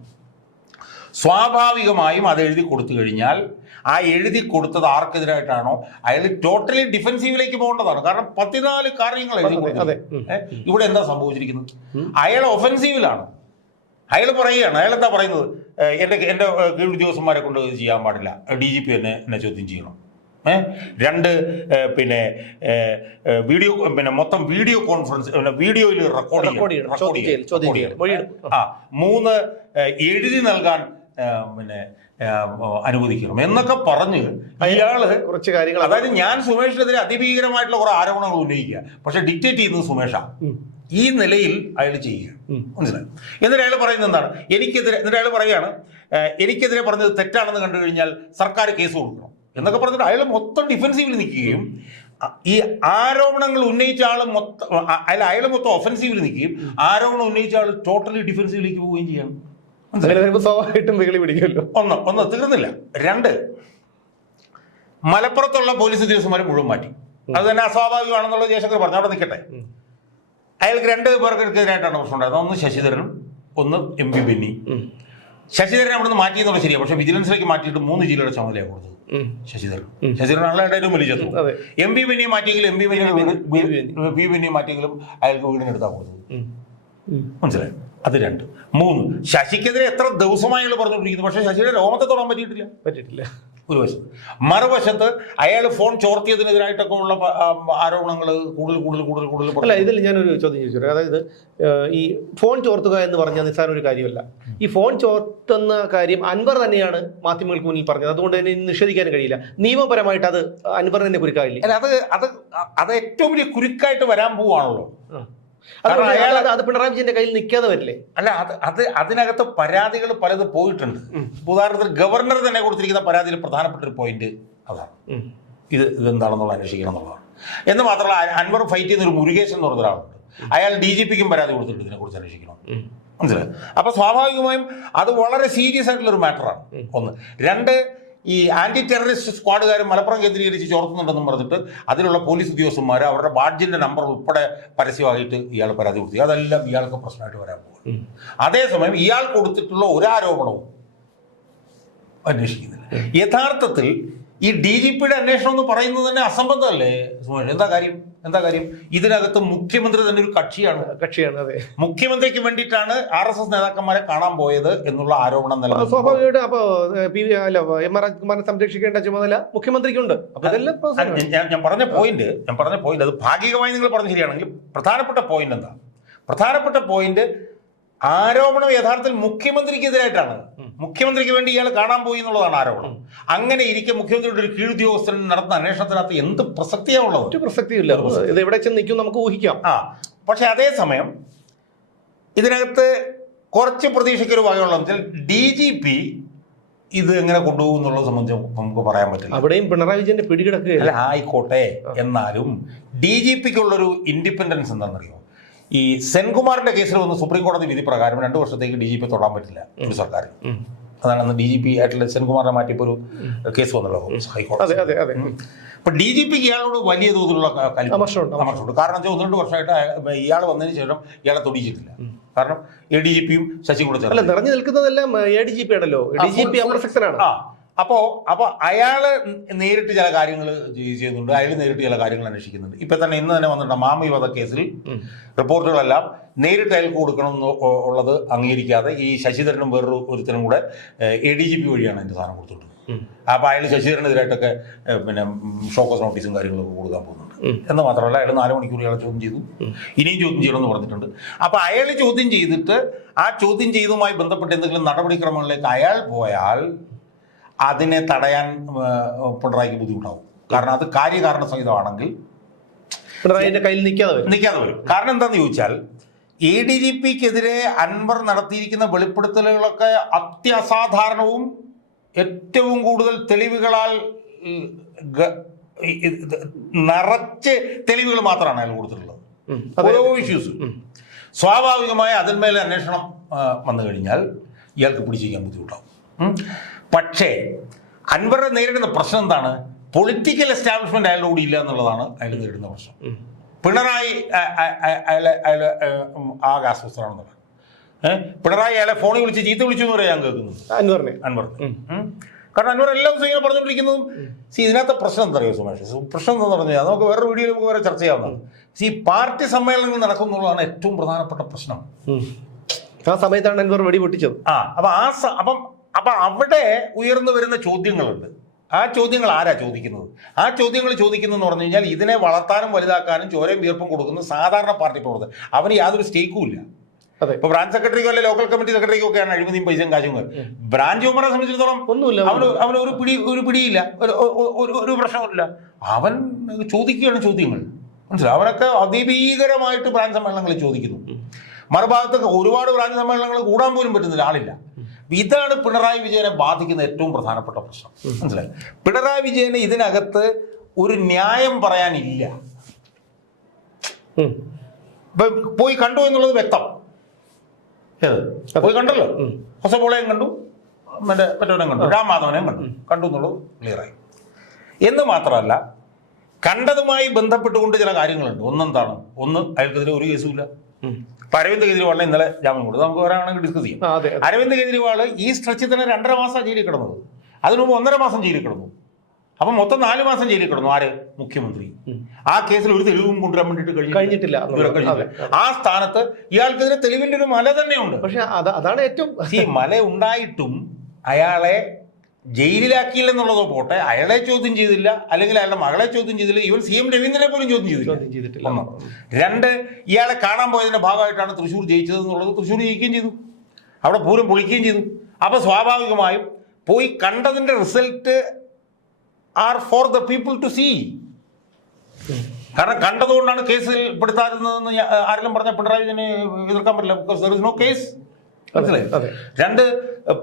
സ്വാഭാവികമായും അത് എഴുതി കൊടുത്തു കഴിഞ്ഞാൽ ആ എഴുതി കൊടുത്തത് ആർക്കെതിരായിട്ടാണോ? അയാൾ ടോട്ടലി ഡിഫെൻസീവിലേക്ക് പോകേണ്ടതാണ്. കാരണം പതിനാല് കാര്യങ്ങൾ എഴുതി അതെ, കൊടുത്തു അതെ. ഉം. ഇവിടെ എന്താ സംഭവിച്ചിരിക്കുന്നത്? അയാൾ ഒഫൻസീവിലാണ് അയാൾ പറയുകയാണ്. അയാൾ എന്താ പറയുന്നത്? എന്റെ എന്റെ കീഴുദ്യോഗസ്ഥന്മാരെ കീഴ് ഉദ്യോഗസ്ഥന്മാരെ കൊണ്ട് ചെയ്യാൻ പാടില്ല. ഡി ജി പി എന്നെ എന്നെ ചോദ്യം ചെയ്യണം. രണ്ട് പിന്നെ വീഡിയോ പിന്നെ മൊത്തം വീഡിയോ കോൺഫറൻസ് പിന്നെ വീഡിയോയിൽ റെക്കോർഡ് റെക്കോർഡ് ചെയ്യണം. ആ മൂന്ന് എഴുതി നൽകാൻ പിന്നെ അനുവദിക്കണം. എന്നൊക്കെ പറഞ്ഞ് അയാൾ കുറച്ച് കാര്യങ്ങൾ അതായത് ഞാൻ സുമേഷിനെതിരെ അതിഭീകരമായിട്ടുള്ള കുറെ ആരോപണങ്ങൾ ഉന്നയിക്കുക. പക്ഷെ ഡിക്റ്റേറ്റ് ചെയ്യുന്നത് സുമേഷാണ് ഈ നിലയിൽ അയാൾ ചെയ്യുക. മനസ്സിലായി? എന്നിട്ട് അയാൾ പറയുന്നത് എന്താണ്? എനിക്കെതിരെ എന്നിട്ട് അയാൾ പറയുകയാണ് എനിക്കെതിരെ പറഞ്ഞത് തെറ്റാണെന്ന് കണ്ടു കഴിഞ്ഞാൽ സർക്കാർ കേസ് കൊടുക്കണം. എന്നൊക്കെ പറഞ്ഞിട്ട് അയാൾ മൊത്തം ഡിഫെൻസീവിൽ നിൽക്കുകയും ഈ ആരോപണങ്ങൾ ഉന്നയിച്ച ആൾ മൊത്തം അല്ല അയാൾ മൊത്തം ഒഫൻസീവിൽ നിൽക്കുകയും ആരോപണം ഉന്നയിച്ച ആൾ ടോട്ടലി ഡിഫെൻസീവിലേക്ക് പോവുകയും ചെയ്യണം. സ്വാഭാവികമായിട്ടും വികളി പിടിക്കുമല്ലോ. ഒന്ന് ഒന്ന് തീർന്നില്ല. രണ്ട് മലപ്പുറത്തുള്ള പോലീസ് ഉദ്യോഗസ്ഥന്മാരെ മുഴുവൻ മാറ്റി. അത് തന്നെ അസ്വാഭാവികമാണെന്നുള്ളത് ജയശങ്കർ പറഞ്ഞു. അവിടെ നിൽക്കട്ടെ. അയാൾക്ക് രണ്ട് പേർക്കെതിരായിട്ടാണ് പ്രശ്നം ഉണ്ടായിരുന്നത് ഒന്ന് ശശിധരനും ഒന്ന് എം പി ബെന്നി. ശശിധരൻ അവിടെ നിന്ന് മാറ്റിയെന്നുള്ളത് ശരിയാണ് പക്ഷെ വിജിലൻസിലേക്ക് മാറ്റിയിട്ട് മൂന്ന് ജില്ലയുടെ ചുമതലയാണ് കൊടുത്തത്. ശശിധരൻ. ശശിധരനാണല്ലോ ഏറ്റവും വലിയ അതെ. എം പി ബിനിയെ മാറ്റിയെങ്കിലും എം പി ബിനിയെ പി ബിനിയെ മാറ്റിയെങ്കിലും അയാൾക്ക് വീടിനെടുത്താൽ കൊടുത്തത്. ഉം. മനസ്സിലായി? അത് രണ്ട്. മൂന്ന്. ശശിക്കെതിരെ എത്ര ദിവസമായി പറഞ്ഞുകൊണ്ടിരിക്കുന്നു. പക്ഷെ ശശിയുടെ രോമത്തെ തൊടാൻ പറ്റിയിട്ടില്ല. പറ്റിയിട്ടില്ല. ഒരു വശത്ത്. മറുവശത്ത് അയാൾ ഫോൺ ചോർത്തിയതിനെതിരായിട്ടൊക്കെ ഉള്ള ആരോപണങ്ങൾ കൂടുതൽ കൂടുതൽ കൂടുതൽ കൂടുതൽ അല്ല ഇതിൽ ഞാനൊരു ചോദ്യം ചോദിച്ചു അതായത് ഈ ഫോൺ ചോർത്തുക എന്ന് പറഞ്ഞാൽ നിസ്സാര ഒരു കാര്യമല്ല. ഈ ഫോൺ ചോർത്തുന്ന കാര്യം അൻവർ തന്നെയാണ് മാധ്യമങ്ങൾക്ക് മുന്നിൽ പറഞ്ഞത്. അതുകൊണ്ട് തന്നെ നിഷേധിക്കാൻ കഴിയില്ല. നിയമപരമായിട്ട് അത് അൻവർ തന്നെ കുരുക്കാവില്ല അല്ല അത് അത് അത് ഏറ്റവും വലിയ കുരുക്കായിട്ട് വരാൻ പോവാണല്ലോ. അത് പിണറായി വിജയന്റെ കയ്യിൽ നിൽക്കാതെ വരില്ലേ? അല്ല അത് അത് അതിനകത്ത് പരാതികൾ പലത് പോയിട്ടുണ്ട്. ഉദാഹരണത്തിന് ഗവർണർ തന്നെ കൊടുത്തിരിക്കുന്ന പരാതിയിൽ പ്രധാനപ്പെട്ട ഒരു പോയിന്റ് അതാണ്. ഇത് ഇതെന്താണെന്നുള്ള അന്വേഷിക്കണം എന്നുള്ളതാണ്. എന്ന് മാത്രമല്ല അൻവർ ഫൈറ്റ് ചെയ്യുന്ന ഒരു മുരുകേശൻ എന്ന് പറഞ്ഞ ഒരാളുണ്ട്. അയാൾ ഡി ജി പിക്കും പരാതി കൊടുത്തിട്ടുണ്ട് ഇതിനെക്കുറിച്ച് അന്വേഷിക്കണം. മനസ്സിലായി? അപ്പൊ സ്വാഭാവികമായും അത് വളരെ സീരിയസ് ആയിട്ടുള്ള ഒരു മാറ്ററാണ്. ഒന്ന്. രണ്ട് ഈ ആന്റി ടെററിസ്റ്റ് സ്ക്വാഡുകാർ മലപ്പുറം കേന്ദ്രീകരിച്ച് ചോർത്തുന്നുണ്ടെന്നും പറഞ്ഞിട്ട് അതിലുള്ള പോലീസ് ഉദ്യോഗസ്ഥന്മാർ അവരുടെ ബാഡ്ജിന്റെ നമ്പർ ഉൾപ്പെടെ പരസ്യമായിട്ട് ഇയാൾ പരാതി കൊടുത്തു അതെല്ലാം ഇയാൾക്ക് പ്രശ്നമായിട്ട് വരാൻ പോകും അതേസമയം ഇയാൾ കൊടുത്തിട്ടുള്ള ഒരു ആരോപണവും അന്വേഷിക്കുന്നില്ല. യഥാർത്ഥത്തിൽ ഈ ഡി ജി പിയുടെ അന്വേഷണം എന്ന് പറയുന്നത് തന്നെ അസംബന്ധമല്ലേ സുമേഷ്? എന്താ കാര്യം? എന്താ കാര്യം? ഇതിനകത്ത് മുഖ്യമന്ത്രി തന്നെ ഒരു കക്ഷിയാണ്. കക്ഷിയാണ് അതെ. മുഖ്യമന്ത്രിക്ക് വേണ്ടിയിട്ടാണ് ആർ എസ് എസ് നേതാക്കന്മാരെ കാണാൻ പോയത് എന്നുള്ള ആരോപണം നൽകുന്നത്. സ്വാഭാവികമായിട്ട് അപ്പൊ പി വി അല്ല എം ആർ സംരക്ഷിക്കേണ്ട ചുമതല മുഖ്യമന്ത്രിക്കുണ്ട്. ഞാൻ പറഞ്ഞ പോയിന്റ് ഞാൻ പറഞ്ഞ പോയിന്റ് അത് ഭാഗികമായി നിങ്ങൾ പറഞ്ഞ ശരിയാണെങ്കിൽ പ്രധാനപ്പെട്ട പോയിന്റ് എന്താ? പ്രധാനപ്പെട്ട പോയിന്റ് ആരോപണം യഥാർത്ഥത്തിൽ മുഖ്യമന്ത്രിക്കെതിരായിട്ടാണ്. മുഖ്യമന്ത്രിക്ക് വേണ്ടി ഇയാൾ കാണാൻ പോയി എന്നുള്ളതാണ് ആരോപണം. അങ്ങനെ ഇരിക്കെ മുഖ്യമന്ത്രിയുടെ ഒരു കീഴുദ്യോഗസ്ഥൻ നടത്തുന്ന അന്വേഷണത്തിനകത്ത് എന്ത് പ്രസക്തിയാണ് ഉള്ളത്? ഒരു പ്രസക്തിയില്ല ഇത് എവിടെ ചെന്ന് നിൽക്കും നമുക്ക് ഊഹിക്കാം. ആ പക്ഷെ അതേസമയം ഇതിനകത്ത് കുറച്ച് പ്രതീക്ഷയ്ക്കൊരു വകയുള്ളതെന്ന് വെച്ചാൽ ഡി ജി പി ഇത് എങ്ങനെ കൊണ്ടുപോകും എന്നുള്ളത് സംബന്ധിച്ച് നമുക്ക് പറയാൻ പറ്റില്ല. അവിടെയും പിണറായി വിജയന്റെ പിടികിടക്കുക അല്ല ആയിക്കോട്ടെ എന്നാലും ഡി ജി പിക്കുള്ളൊരു ഇൻഡിപെൻഡൻസ് എന്താണെന്നറിയോ ഈ സെൻകുമാറിന്റെ കേസിൽ വന്ന് സുപ്രീം കോടതി വിധി പ്രകാരം രണ്ടു വർഷത്തേക്ക് ഡി ജി പി തൊടാൻ പറ്റില്ല ഒരു സർക്കാർ അതാണ് അന്ന് ഡി ജി പി ആയിട്ടുള്ള സെൻകുമാറിനെ മാറ്റിയപ്പോൾ ഒരു കേസ് വന്നല്ലോ ഹൈക്കോടതി. അപ്പൊ ഡി ജി പിക്ക് ഇയാളോട് വലിയ തോതിലുള്ള കാര്യമുണ്ട് കാരണം വെച്ചാൽ ഒന്ന് രണ്ട് വർഷമായിട്ട് ഇയാൾ വന്നതിന് ശേഷം ഇയാളെ തൊടിയിച്ചിട്ടില്ല. കാരണം എ ഡി ജി പിയും ശശി കൂടെ അല്ല ചേർന്ന് നിറഞ്ഞു നിൽക്കുന്നതെല്ലാം എ ഡി ജി പി ആണല്ലോ. ഡി ജി പി അപ്രസക്തനാണ്. അപ്പോ അപ്പൊ അയാൾ നേരിട്ട് ചില കാര്യങ്ങൾ ചെയ്യുന്നുണ്ട്. അയാൾ നേരിട്ട് ചില കാര്യങ്ങൾ അന്വേഷിക്കുന്നുണ്ട്. ഇപ്പൊ തന്നെ ഇന്ന് തന്നെ വന്നിട്ടുണ്ട് മാമി കേസിൽ. റിപ്പോർട്ടുകളെല്ലാം നേരിട്ട് അയാൾക്ക് കൊടുക്കണം എന്ന് ഉള്ളത് അംഗീകരിക്കാതെ ഈ ശശിധരനും വേറൊരു ഒരുത്തനും കൂടെ എ ഡി ജി പി വഴിയാണ് അതിന്റെ സാധനം കൊടുത്തിട്ടുള്ളത്. അപ്പൊ അയാൾ ശശിധരനെതിരായിട്ടൊക്കെ പിന്നെ ഷോക്കസ് നോട്ടീസും കാര്യങ്ങളൊക്കെ കൊടുക്കാൻ പോകുന്നുണ്ട്. എന്ന് മാത്രമല്ല അയാൾ നാല് മണിക്കൂർ ഇയാളെ ചോദ്യം ചെയ്തു. ഇനിയും ചോദ്യം ചെയ്യണമെന്ന് പറഞ്ഞിട്ടുണ്ട്. അപ്പൊ അയാൾ ചോദ്യം ചെയ്തിട്ട് ആ ചോദ്യം ചെയ്തതുമായി ബന്ധപ്പെട്ട് എന്തെങ്കിലും നടപടിക്രമങ്ങളിലേക്ക് അയാൾ പോയാൽ അതിനെ തടയാൻ പിണറായിക്ക് ബുദ്ധിമുട്ടാവും. കാരണം അത് കാര്യകാരണ സഹിതമാണെങ്കിൽ പിണറായിന്റെ കയ്യിൽ നിൽക്കാതെ വരും. നിൽക്കാതെ വരും. കാരണം എന്താണെന്ന് ചോദിച്ചാൽ എ ഡി ജി പിക്കെതിരെ അൻവർ നടത്തിയിരിക്കുന്ന വെളിപ്പെടുത്തലുകളൊക്കെ അത്യസാധാരണവും ഏറ്റവും കൂടുതൽ തെളിവുകളാൽ നിറച്ച് തെളിവുകൾ മാത്രമാണ് അയാൾ കൊടുത്തിട്ടുള്ളത്. ഓരോ ഇഷ്യൂസ് സ്വാഭാവികമായി അതിന്മേൽ അന്വേഷണം വന്നു കഴിഞ്ഞാൽ ഇയാൾക്ക് പിടിച്ചിരിക്കാൻ ബുദ്ധിമുട്ടാവും. പക്ഷേ അൻവറെ നേരിടുന്ന പ്രശ്നം എന്താണ്? പൊളിറ്റിക്കൽ എസ്റ്റാബ്ലിഷ്മെന്റ് അയാളുടെ കൂടി ഇല്ല എന്നുള്ളതാണ് അയാൾ നേരിടുന്ന പ്രശ്നം. പിണറായി അയാളെ അയാളെ ആകെ അസ്വസ്ഥനാണെന്നുള്ളത്. പിണറായി അയാളെ ഫോണിൽ വിളിച്ച് ചീത്ത വിളിച്ചു എന്ന് പറയാൻ കേൾക്കുന്നു കേൾക്കുന്നത്. അൻവറിനെ. അൻവർ. കാരണം അൻവർ എല്ലാ ദിവസവും ഇങ്ങനെ പറഞ്ഞുകൊണ്ടിരിക്കുന്നതും സി ഇതിനകത്ത് പ്രശ്നം എന്താ അറിയോ സുമേഷ്? പ്രശ്നം എന്താ പറഞ്ഞാൽ നമുക്ക് വേറെ വീഡിയോയിൽ നമുക്ക് വേറെ ചർച്ച ചെയ്യാവുന്നതാണ്. സി പാർട്ടി സമ്മേളനങ്ങൾ നടക്കുന്നുള്ളതാണ് ഏറ്റവും പ്രധാനപ്പെട്ട പ്രശ്നം. ആ സമയത്താണ് അൻവർ വെടി പൊട്ടിച്ചത്. ആ അപ്പൊ ആ അപ്പം അപ്പൊ അവിടെ ഉയർന്നു വരുന്ന ചോദ്യങ്ങളുണ്ട്. ആ ചോദ്യങ്ങൾ ആരാ ചോദിക്കുന്നത്? ആ ചോദ്യങ്ങൾ ചോദിക്കുന്നതെന്ന് പറഞ്ഞു കഴിഞ്ഞാൽ ഇതിനെ വളർത്താനും വലുതാക്കാനും ചോരയും വീർപ്പും കൊടുക്കുന്ന സാധാരണ പാർട്ടി പ്രവർത്തകർ അവന് യാതൊരു സ്റ്റേക്കും ഇല്ല. അതെ. ഇപ്പൊ ബ്രാഞ്ച് സെക്രട്ടറിക്കോ അല്ലെ ലോക്കൽ കമ്മിറ്റി സെക്രട്ടറിക്കോ ഒക്കെയാണ് അഴിമതിയും പൈസയും കാശും. ബ്രാഞ്ച് മെമ്പറെ സംബന്ധിച്ചിടത്തോളം ഒന്നുമില്ല അവന് അവന് ഒരു പിടി ഒരു പിടിയില്ല. ഒരു പ്രശ്നമില്ല അവൻ ചോദിക്കുകയാണ് ചോദ്യങ്ങൾ. മനസ്സിലായി? അവനൊക്കെ അതിഭീകരമായിട്ട് ബ്രാഞ്ച് സമ്മേളനങ്ങളിൽ ചോദിക്കുന്നു. മറുഭാഗത്തൊക്കെ ഒരുപാട് ബ്രാഞ്ച് സമ്മേളനങ്ങൾ കൂടാൻ പോലും പറ്റുന്നില്ല ആളില്ല ഇതാണ് പിണറായി വിജയനെ ബാധിക്കുന്ന ഏറ്റവും പ്രധാനപ്പെട്ട പ്രശ്നം. മനസ്സിലായി? പിണറായി വിജയന് ഇതിനകത്ത് ഒരു ന്യായം പറയാനില്ല. പോയി കണ്ടു എന്നുള്ളത് വ്യക്തം. പോയി കണ്ടല്ലോ. ഹൊസബോളയും കണ്ടു. മറ്റേ മറ്റവനെയും കണ്ടു. രാംമാധവനെയും കണ്ടു. കണ്ടു എന്നുള്ളത് ക്ലിയറായി എന്ന് മാത്രമല്ല കണ്ടതുമായി ബന്ധപ്പെട്ടുകൊണ്ട് ചില കാര്യങ്ങളുണ്ട്. ഒന്നെന്താണ്? ഒന്ന് അയാൾക്കെതിരെ ഒരു കേസുമില്ല ഉം. ഇപ്പൊ അരവിന്ദ് കെജ്രിവാളിനെ ഇന്നലെ ജാമ്യം കൊടുത്തു. നമുക്ക് ഒരാണെങ്കിൽ ഡിസ്കസ് ചെയ്യാം. അരവിന്ദ് കെജ്രിവാൾ ഈ സ്ട്രെച്ചിൽ തന്നെ രണ്ടര മാസം ജയിലിൽ കിടന്നത്. അതിനു മുമ്പ് ഒന്നര മാസം ജയിലിൽ കിടന്നു. അപ്പൊ മൊത്തം നാല് മാസം ജയിലിൽ കിടന്നു. ആര്? മുഖ്യമന്ത്രി. ആ കേസിൽ ഒരു തെളിവും കൊണ്ടുവരാൻ വേണ്ടിട്ട്. കഴിഞ്ഞിട്ടില്ല. ആ സ്ഥാനത്ത് ഇയാൾക്കെതിരെ തെളിവിന്റെ ഒരു മല തന്നെയുണ്ട്. പക്ഷെ അതാണ് ഏറ്റവും ഈ മല ഉണ്ടായിട്ടും അയാളെ ജയിലിലാക്കിയില്ലെന്നുള്ളതോ പോട്ടെ അയാളെ ചോദ്യം ചെയ്തില്ല അല്ലെങ്കിൽ അയാളുടെ മകളെ ചോദ്യം ചെയ്തില്ല ഇവൻ സി എം രവീന്ദ്രനെ പോലും ചോദ്യം ചെയ്തില്ല. ഒന്ന്. രണ്ട് ഇയാളെ കാണാൻ പോയതിന്റെ ഭാഗമായിട്ടാണ് തൃശ്ശൂർ ജയിച്ചത് എന്നുള്ളത് തൃശ്ശൂർ ജയിക്കുകയും ചെയ്തു. അവിടെ പൂരം പൊളിക്കുകയും ചെയ്തു. അപ്പൊ സ്വാഭാവികമായും പോയി കണ്ടതിന്റെ result are for the people to see. കാരണം കണ്ടതുകൊണ്ടാണ് കേസിൽ പെടുത്താറുന്നതെന്ന് ആരെങ്കിലും പറഞ്ഞ പിണറായി വിജയനെ എതിർക്കാൻ പറ്റില്ല because there is no case മനസ്സിലായി? രണ്ട്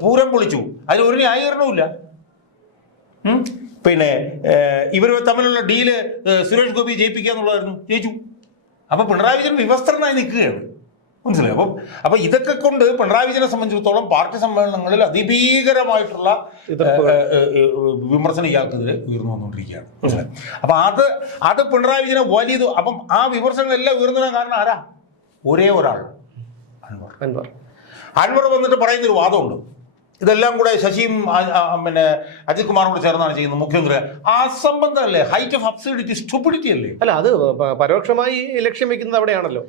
പൂരം പൊളിച്ചു. അതിൽ ഒരു ന്യായീകരണവും? പിന്നെ ഇവർ തമ്മിലുള്ള ഡീൽ സുരേഷ് ഗോപി ജയിപ്പിക്കുക എന്നുള്ളതായിരുന്നു. ജയിച്ചു. അപ്പൊ പിണറായി വിജയൻ വിവസ്ത്രനായി നിൽക്കുകയാണ്. മനസ്സിലായി? അപ്പം അപ്പൊ ഇതൊക്കെ കൊണ്ട് പിണറായി വിജയനെ സംബന്ധിച്ചിടത്തോളം പാർട്ടി സമ്മേളനങ്ങളിൽ അതിഭീകരമായിട്ടുള്ള വിമർശനം ഇയാൾക്കെതിരെ ഉയർന്നു വന്നുകൊണ്ടിരിക്കുകയാണ്. മനസ്സിലായി? അപ്പൊ അത് അത് പിണറായി വിജയനെ വലിയത് അപ്പം ആ വിമർശനങ്ങളെല്ലാം ഉയർന്നു കാരണം ആരാ? ഒരേ ഒരാൾ. അൻവർ. അൻവർ. അൻവർ വന്നിട്ട് പറയുന്നൊരു വാദമുണ്ട്. ഇതെല്ലാം കൂടെ ശശിയും പിന്നെ അജിത് കുമാറും കൂടെ ചേർന്നാണ് ചെയ്യുന്നത് മുഖ്യമന്ത്രി. ആ അസംബന്ധമല്ലേ ഹൈറ്റ് ഓഫ് അബ്സിഡിറ്റി സ്റ്റുപ്പിഡിറ്റി അല്ലേ? അല്ല അത് പരോക്ഷമായി ലക്ഷ്യം വെക്കുന്നത് അവിടെയാണല്ലോ.